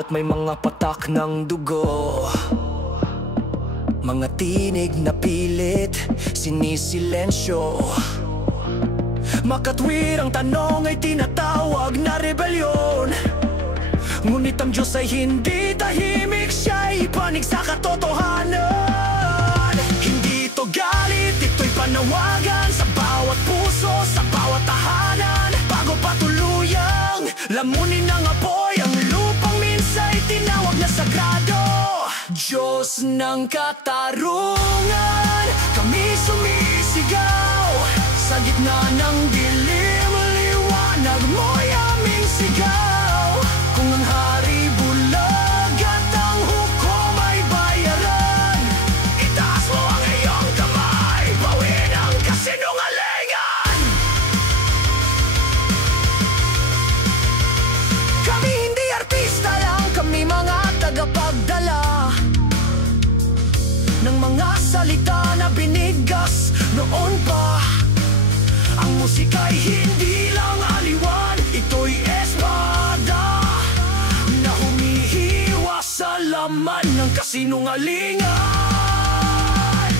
at may mga patak ng dugo. Mga tinig na pilit, sinisilensyo. Makatwirang tanong ay tinatawag na rebelyon. Ngunit ang Diyos ay hindi tahimik, siya'y panig sa katotohanan. Hindi ito galit, ito'y panawagan sa bawat puso, sa bawat tahanan. Bago patuluyang lamunin ng apoy ang lupang minsa'y tinawag na sagrado. Diyos ng katarungan, kami sumisigaw. Sa gitna ng dilim, liwanag mo'y aming sigaw. Kung ang hari bulag at ang hukom ay bayaran, itaas mo ang iyong kamay, bawin ang kasinungalingan. Kami hindi artista lang, kami mga tagapagdala ng mga salita na binigas noon pa. Ang musika'y hindi lang aliwan, ito'y espada na humihiwa sa laman ng kasinungalingan.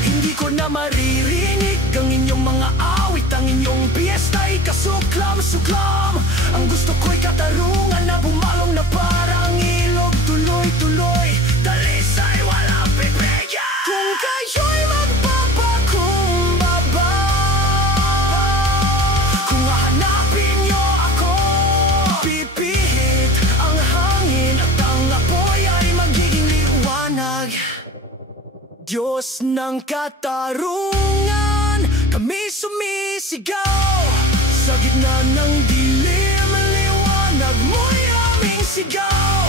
Hindi ko na maririnig ang inyong mga awit, ang inyong piyesta'y kasuklam-suklam. Ang gusto ko'y katarungan na bumalong na parang ilog, tuloy-tuloy, dalisay walang pipigyan. Kung kayo'y magpapakumbaba, kung hahanapin niyo ako, pipihit ang hangin at ang apoy ay magiging liwanag. Diyos ng katarungan, kami sumisigaw. Sa gitna ng dilim, liwanag mo'y aming sigaw.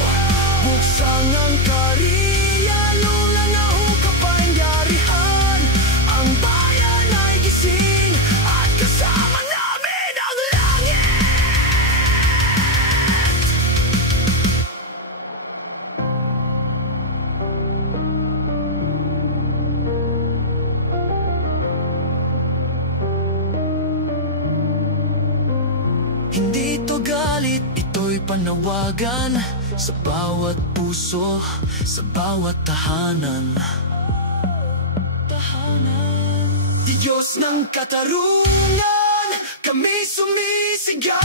Buksang ang kariyalungan na hukapang yarihan. Ang bayan ay gising at kasama namin ang langit. Hindi ito galit, ito'y panawagan sa bawat puso, sa bawat tahanan. Diyos ng katarungan, kami sumisigaw.